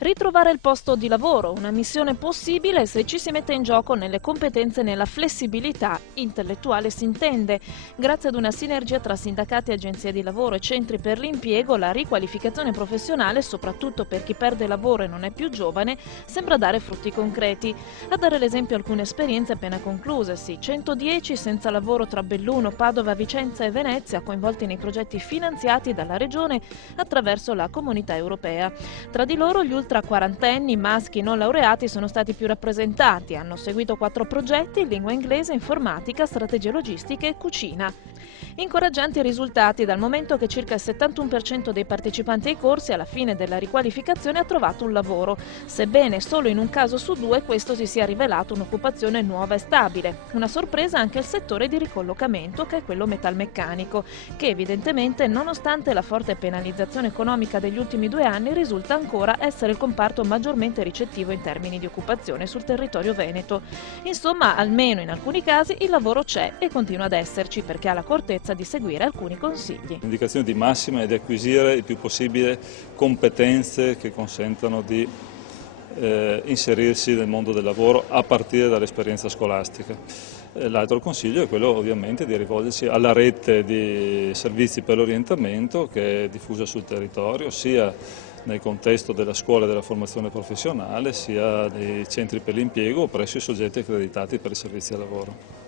Ritrovare il posto di lavoro, una missione possibile se ci si mette in gioco nelle competenze e nella flessibilità intellettuale si intende. Grazie ad una sinergia tra sindacati, agenzie di lavoro e centri per l'impiego, la riqualificazione professionale, soprattutto per chi perde lavoro e non è più giovane, sembra dare frutti concreti. A dare l'esempio alcune esperienze appena conclusesi: 110 senza lavoro tra Belluno, Padova, Vicenza e Venezia, coinvolti nei progetti finanziati dalla Regione attraverso la Comunità Europea. Tra di loro gli ultra quarantenni maschi non laureati sono stati più rappresentati, hanno seguito 4 progetti in lingua inglese, informatica, strategie logistiche e cucina. Incoraggianti risultati dal momento che circa il 71% dei partecipanti ai corsi alla fine della riqualificazione ha trovato un lavoro, sebbene solo in un caso su 2 questo si sia rivelato un'occupazione nuova e stabile. Una sorpresa anche il settore di ricollocamento, che è quello metalmeccanico, che evidentemente, nonostante la forte penalizzazione economica degli ultimi 2 anni, risulta ancora essere il comparto maggiormente ricettivo in termini di occupazione sul territorio veneto. Insomma, almeno in alcuni casi il lavoro c'è e continua ad esserci, perché ha l'accortezza di seguire alcuni consigli. L'indicazione di massima è di acquisire il più possibile competenze che consentano di inserirsi nel mondo del lavoro a partire dall'esperienza scolastica. L'altro consiglio è quello ovviamente di rivolgersi alla rete di servizi per l'orientamento che è diffusa sul territorio, sia nel contesto della scuola e della formazione professionale, sia nei centri per l'impiego o presso i soggetti accreditati per i servizi al lavoro.